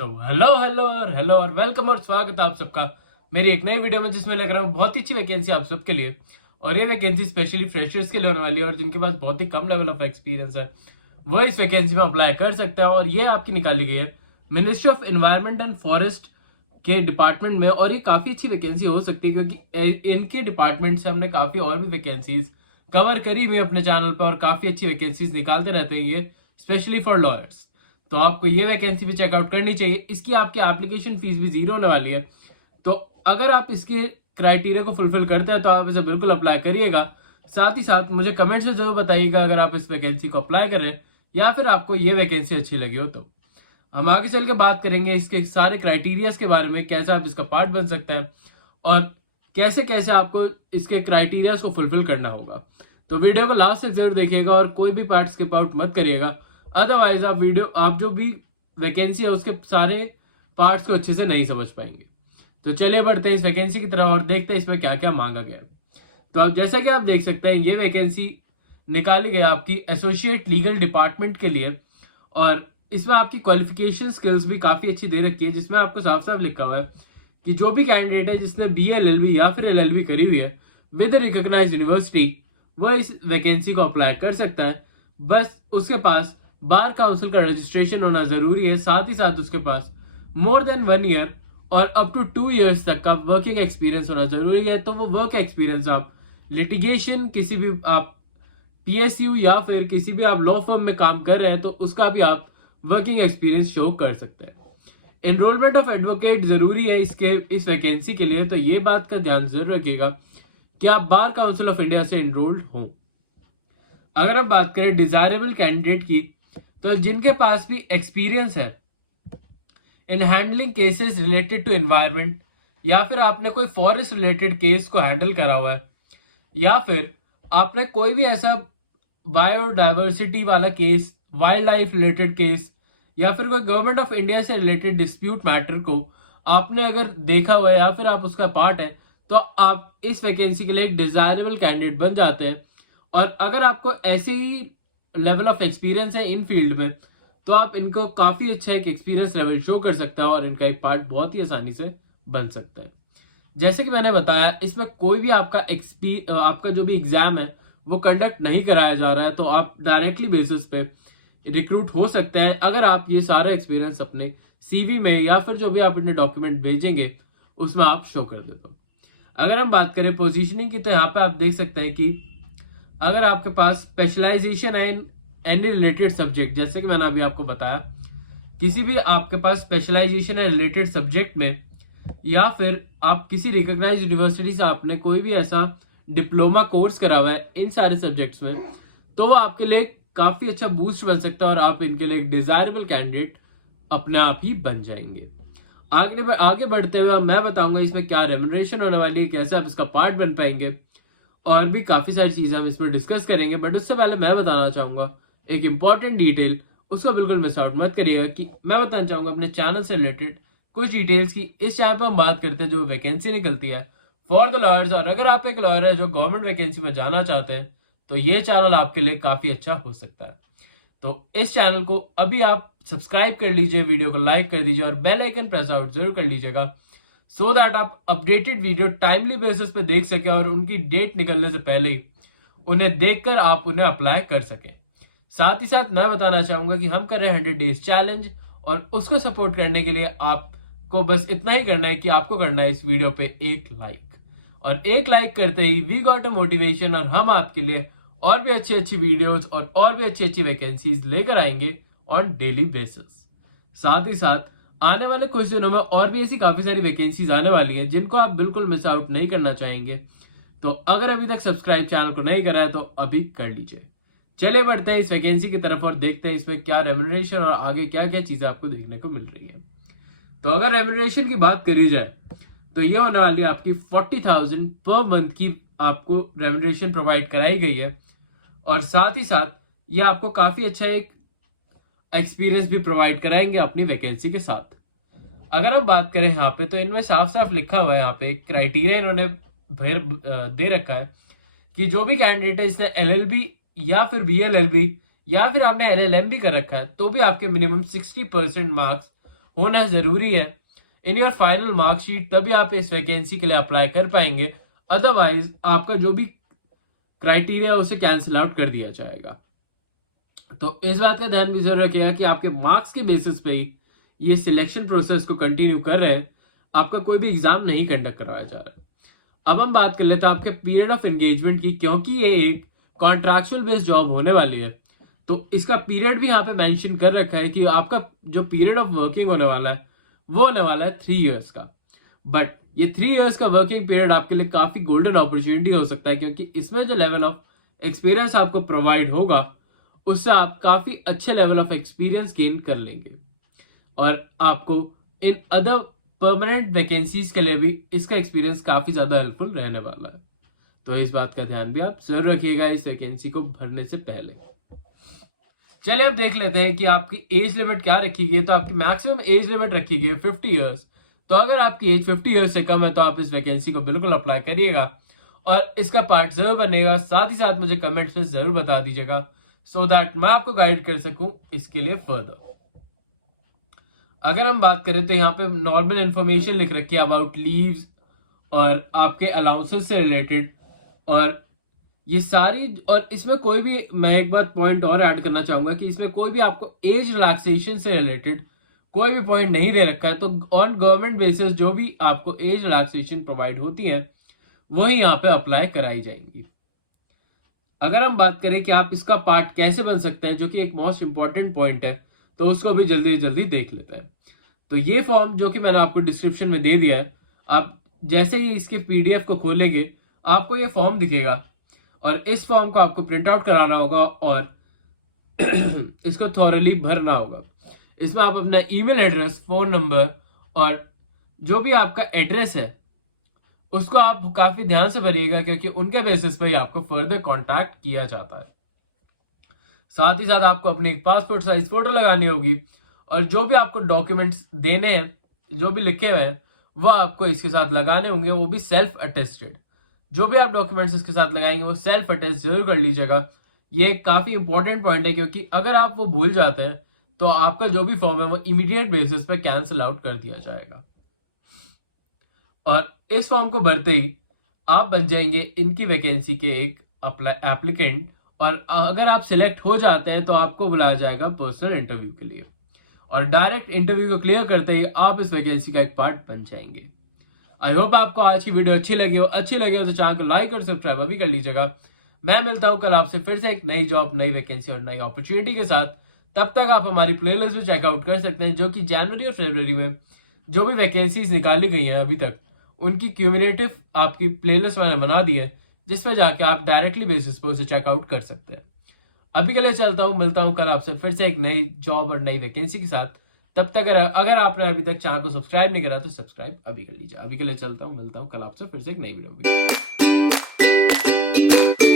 तो hello hello और welcome और स्वागत है आप सबका मेरी एक नई वीडियो में, जिसमें लग रहा हूँ बहुत ही अच्छी वैकेंसी आप सबके लिए। और ये वैकेंसी स्पेशली फ्रेशर्स के लिए होने वाली है, और जिनके पास बहुत ही कम लेवल ऑफ एक्सपीरियंस है वो इस वैकेंसी में अप्लाई कर सकते हैं। और ये आपकी निकाली गई है ministry of environment and forest के डिपार्टमेंट में। और ये काफी अच्छी वैकेंसी हो सकती है, क्योंकि इनके डिपार्टमेंट से हमने काफी और भी वैकेंसीज कवर करी हुई अपने चैनल पर, और काफी अच्छी वैकेंसीज निकालते रहते हैं ये, स्पेशली फॉर लॉयर्स। तो आपको ये वैकेंसी भी चेकआउट करनी चाहिए। इसकी आपकी एप्लीकेशन फीस भी जीरो होने वाली है। तो अगर आप इसके क्राइटेरिया को फुलफिल करते हैं तो आप इसे बिल्कुल अप्लाई करिएगा। साथ ही साथ मुझे कमेंट से जरूर बताइएगा अगर आप इस वैकेंसी को अप्लाई करें या फिर आपको ये वैकेंसी अच्छी लगी हो। तो हम आगे चल के बात करेंगे इसके सारे क्राइटेरियाज के बारे में, कैसे आप इसका पार्ट बन सकते हैं और कैसे कैसे आपको इसके क्राइटेरियाज को फुलफिल करना होगा। तो वीडियो को लास्ट तक जरूर देखिएगा और कोई भी पार्ट स्किप आउट मत करिएगा, अदरवाइज आप जो भी वैकेंसी है उसके सारे पार्ट्स को अच्छे से नहीं समझ पाएंगे। तो चलिए बढ़ते हैं इस वैकेंसी की तरफ और देखते हैं इसमें क्या क्या मांगा गया है। तो आप जैसा कि आप देख सकते हैं ये वैकेंसी निकाली गई आपकी एसोसिएट लीगल डिपार्टमेंट के लिए। और इसमें आपकी क्वालिफिकेशन स्किल्स भी काफी अच्छी दे रखी है, जिसमें आपको साफ साफ लिखा हुआ है कि जो भी कैंडिडेट है जिसने BA LLB या फिर LLB करी हुई है विद रिकॉग्नाइज्ड यूनिवर्सिटी, वह इस वैकेंसी को अप्लाई कर सकता है। बस उसके पास बार काउंसिल का रजिस्ट्रेशन होना जरूरी है, साथ ही साथ उसके पास मोर देन 1 ईयर और अप टू 2 ईयर्स तक का वर्किंग एक्सपीरियंस होना जरूरी है। तो वो वर्क एक्सपीरियंस आप लिटिगेशन, किसी भी आप PSU या फिर किसी भी आप लॉ फर्म में काम कर रहे हैं तो उसका भी आप वर्किंग एक्सपीरियंस शो कर सकते हैं। एनरोलमेंट ऑफ एडवोकेट जरूरी है इस वैकेंसी के लिए, तो ये बात का ध्यान जरूर रखिएगा कि आप बार काउंसिल ऑफ इंडिया से एनरोल्ड हों। अगर हम बात करें डिजायरेबल कैंडिडेट की, तो जिनके पास भी एक्सपीरियंस है in handling cases related to environment, या फिर आपने कोई फॉरेस्ट रिलेटेड केस को हैंडल करा हुआ है, या फिर आपने कोई भी ऐसा बायोडाइवर्सिटी वाला case, wild life related case, या फिर कोई गवर्नमेंट ऑफ इंडिया से रिलेटेड डिस्प्यूट मैटर को आपने अगर देखा हुआ है या फिर आप उसका पार्ट है, तो आप इस वैकेंसी के लिए एक डिजायरेबल कैंडिडेट बन जाते हैं। और अगर आपको ऐसे ही लेवल ऑफ एक्सपीरियंस है इन फील्ड में, तो आप इनको काफी अच्छा एक एक्सपीरियंस लेवल शो कर सकते हैं और इनका एक पार्ट बहुत ही आसानी से बन सकता है। जैसे कि मैंने बताया, इसमें कोई भी आपका जो भी एग्जाम है वो कंडक्ट नहीं कराया जा रहा है, तो आप डायरेक्टली बेसिस पे रिक्रूट हो सकते हैं अगर आप ये सारा एक्सपीरियंस अपने CV में या फिर जो भी आप अपने डॉक्यूमेंट भेजेंगे उसमें आप शो कर दे। तो अगर हम बात करें पोजीशनिंग की, तो यहाँ पे आप देख सकते हैं कि अगर आपके पास स्पेशलाइजेशन है इन एनी रिलेटेड सब्जेक्ट, जैसे कि मैंने अभी आपको बताया, किसी भी आपके पास स्पेशलाइजेशन है रिलेटेड सब्जेक्ट में, या फिर आप किसी रिकॉग्नाइज्ड यूनिवर्सिटी से आपने कोई भी ऐसा डिप्लोमा कोर्स करा हुआ है इन सारे सब्जेक्ट्स में, तो वो आपके लिए काफी अच्छा बूस्ट बन सकता है और आप इनके लिए एक डिजायरेबल कैंडिडेट अपने आप ही बन जाएंगे। आगे बढ़ते हुए मैं बताऊंगा इसमें क्या रेम्युनरेशन होने वाली है, कैसे आप इसका पार्ट बन पाएंगे, और भी काफी सारी चीजें हम इसमें डिस्कस करेंगे। बट उससे पहले मैं बताना चाहूंगा एक इंपॉर्टेंट डिटेल, उसको बिल्कुल मिस आउट मत करिएगा, कि मैं बताना चाहूंगा अपने चैनल से रिलेटेड कुछ डिटेल्स की। इस चैनल पर हम बात करते हैं जो वैकेंसी निकलती है फॉर द लॉयर्स, और अगर आप एक लॉयर है जो गवर्नमेंट वैकेंसी में जाना चाहते हैं तो ये चैनल आपके लिए काफी अच्छा हो सकता है। तो इस चैनल को अभी आप सब्सक्राइब कर लीजिए, वीडियो को लाइक कर दीजिए और बेल आइकन प्रेस आउट जरूर कर लीजिएगा, सो दैट आप अपडेटेड वीडियो टाइमली बेसिस पे देख सके और उनकी डेट निकलने से पहले ही उन्हें देखकर आप उन्हें अप्लाई कर सकें। साथ ही साथ मैं बताना चाहूंगा कि हम कर रहे हैं 100 डेज चैलेंज, और उसको सपोर्ट करने के लिए आपको बस इतना ही करना है कि आपको करना है इस वीडियो पे एक लाइक, और एक लाइक करते ही वी गॉट अ मोटिवेशन, और हम आपके लिए और भी अच्छी अच्छी वीडियोस और भी अच्छी अच्छी वैकेंसीज लेकर आएंगे ऑन डेली बेसिस। साथ ही साथ आने वाले कुछ दिनों में और भी ऐसी काफी सारी वैकेंसीज आने वाली हैं जिनको आप बिल्कुल मिस आउट नहीं करना चाहेंगे। तो अगर अभी तक सब्सक्राइब चैनल को नहीं करा है तो अभी कर लीजिए। चलिए बढ़ते हैं इस वैकेंसी की तरफ और देखते हैं इसमें क्या रेम्युनरेशन और आगे क्या क्या चीजें आपको देखने को मिल रही है। तो अगर रेम्युनरेशन की बात करी जाए तो ये होने वाली है आपकी 40,000 पर मंथ की आपको रेम्युनरेशन प्रोवाइड कराई गई है, और साथ ही साथ ये आपको काफी अच्छा एक एक्सपीरियंस भी प्रोवाइड कराएंगे अपनी वैकेंसी के साथ। अगर हम बात करें यहाँ पे, तो इनमें साफ साफ लिखा हुआ है, यहाँ पे क्राइटेरिया इन्होंने दे रखा है कि जो भी कैंडिडेट है जिसने LLB या फिर BA LLB या फिर आपने LLM भी कर रखा है, तो भी आपके मिनिमम 60% मार्क्स होना जरूरी है इन योर फाइनल मार्कशीट, तभी आप इस वैकेंसी के लिए अप्लाई कर पाएंगे। अदरवाइज आपका जो भी क्राइटेरिया उसे कैंसिल आउट कर दिया जाएगा। तो इस बात का ध्यान भी जरूर रखिएगा कि आपके मार्क्स के बेसिस पे ही ये सिलेक्शन प्रोसेस को कंटिन्यू कर रहे हैं, आपका कोई भी एग्जाम नहीं कंडक्ट करवाया जा रहा है। अब हम बात कर लेते हैं आपके पीरियड ऑफ एंगेजमेंट की, क्योंकि ये एक कॉन्ट्रैक्चुअल बेस्ड जॉब होने वाली है तो इसका पीरियड भी यहाँ पे मेंशन कर रखा है कि आपका जो पीरियड ऑफ वर्किंग होने वाला है वो होने वाला है 3 इयर्स का। बट ये 3 इयर्स का वर्किंग पीरियड आपके लिए काफी गोल्डन अपॉर्चुनिटी हो सकता है, क्योंकि इसमें जो लेवल ऑफ एक्सपीरियंस आपको प्रोवाइड होगा उससे आप काफी अच्छे लेवल ऑफ एक्सपीरियंस गेन कर लेंगे और आपको इन अदर परमानेंट वैकेंसीज के लिए भी इसका एक्सपीरियंस काफी ज्यादा हेल्पफुल रहने वाला है। तो इस बात का ध्यान भी आप जरूर रखिएगा इस वैकेंसी को भरने से पहले। चलिए अब देख लेते हैं कि आपकी एज लिमिट क्या रखी गई है। तो आपकी मैक्सिमम एज लिमिट रखी गई है 50 इयर्स। तो अगर आपकी एज 50 इयर्स से कम है तो आप इस वैकेंसी को बिल्कुल अप्लाई करिएगा और इसका पार्ट जरूर बनेगा। साथ ही साथ मुझे कमेंट्स में जरूर बता दीजिएगा सो दैट मैं आपको गाइड कर सकूं इसके लिए फर्दर। अगर हम बात करें तो यहाँ पे नॉर्मल इंफॉर्मेशन लिख रखी है अबाउट लीव्स और आपके अलाउंसेस से रिलेटेड और ये सारी, और इसमें कोई भी, मैं एक बात पॉइंट और ऐड करना चाहूंगा कि इसमें कोई भी आपको एज रिलैक्सेशन से रिलेटेड कोई भी पॉइंट नहीं दे रखा है। तो ऑन गवर्नमेंट बेसिस जो भी आपको एज रिलैक्सेशन प्रोवाइड होती है वही यहाँ पे अप्लाई कराई जाएंगी। अगर हम बात करें कि आप इसका पार्ट कैसे बन सकते हैं, जो कि एक मोस्ट इंपॉर्टेंट पॉइंट है, तो उसको भी जल्दी जल्दी देख लेते हैं। तो ये फॉर्म जो कि मैंने आपको डिस्क्रिप्शन में दे दिया है, आप जैसे ही इसके पीडीएफ को खोलेंगे आपको ये फॉर्म दिखेगा और इस फॉर्म को आपको प्रिंट आउट कराना होगा और इसको थॉरली भरना होगा। इसमें आप अपना ईमेल एड्रेस, फोन नंबर और जो भी आपका एड्रेस है उसको आप काफी ध्यान से भरिएगा, क्योंकि उनके बेसिस पर ही आपको फर्दर कांटेक्ट किया जाता है। साथ ही साथ आपको अपनी पासपोर्ट साइज फोटो लगानी होगी और जो भी आपको डॉक्यूमेंट्स देने हैं, जो भी लिखे हुए हैं, वो आपको इसके साथ लगाने होंगे, वो भी सेल्फ अटेस्टेड। जो भी आप डॉक्यूमेंट्स इसके साथ लगाएंगे वो सेल्फ अटेस्ट जरूर कर लीजिएगा। ये काफी इंपॉर्टेंट पॉइंट है, क्योंकि अगर आप वो भूल जाते हैं तो आपका जो भी फॉर्म है वो इमीडिएट बेसिस पे कैंसिल आउट कर दिया जाएगा। और इस फॉर्म को भरते ही आप बन जाएंगे इनकी वैकेंसी के एक एप्लीकेंट, और अगर आप सिलेक्ट हो जाते हैं तो आपको बुलाया जाएगा पर्सनल इंटरव्यू के लिए और डायरेक्ट इंटरव्यू को क्लियर करते ही आप इस वैकेंसी का एक पार्ट बन जाएंगे। आई होप आपको आज की वीडियो अच्छी लगी हो तो चैनल को लाइक और सब्सक्राइब अभी कर लीजिएगा। मैं मिलता हूं कल आपसे फिर से एक नई जॉब, नई वैकेंसी और नई अपॉर्चुनिटी के साथ। तब तक आप हमारी प्लेलिस्ट में चेकआउट कर सकते हैं, जो कि जनवरी और फरवरी में जो भी वैकेंसीज निकाली गई हैं अभी तक, उनकी क्यूमुलेटिव आपकी प्लेलिस्ट मैंने बना दी है, जिसमें जाके आप डायरेक्टली बेसिस पर उसे चेकआउट कर सकते हैं। अभी के लिए चलता हूँ, मिलता हूँ कल आपसे फिर से एक नई जॉब और नई वैकेंसी के साथ। तब तक अगर आपने अभी तक चैनल को सब्सक्राइब नहीं करा तो सब्सक्राइब अभी कर लीजिए। अभी के लिए चलता हूँ, मिलता हूँ कल आपसे फिर से एक नई वीडियो में।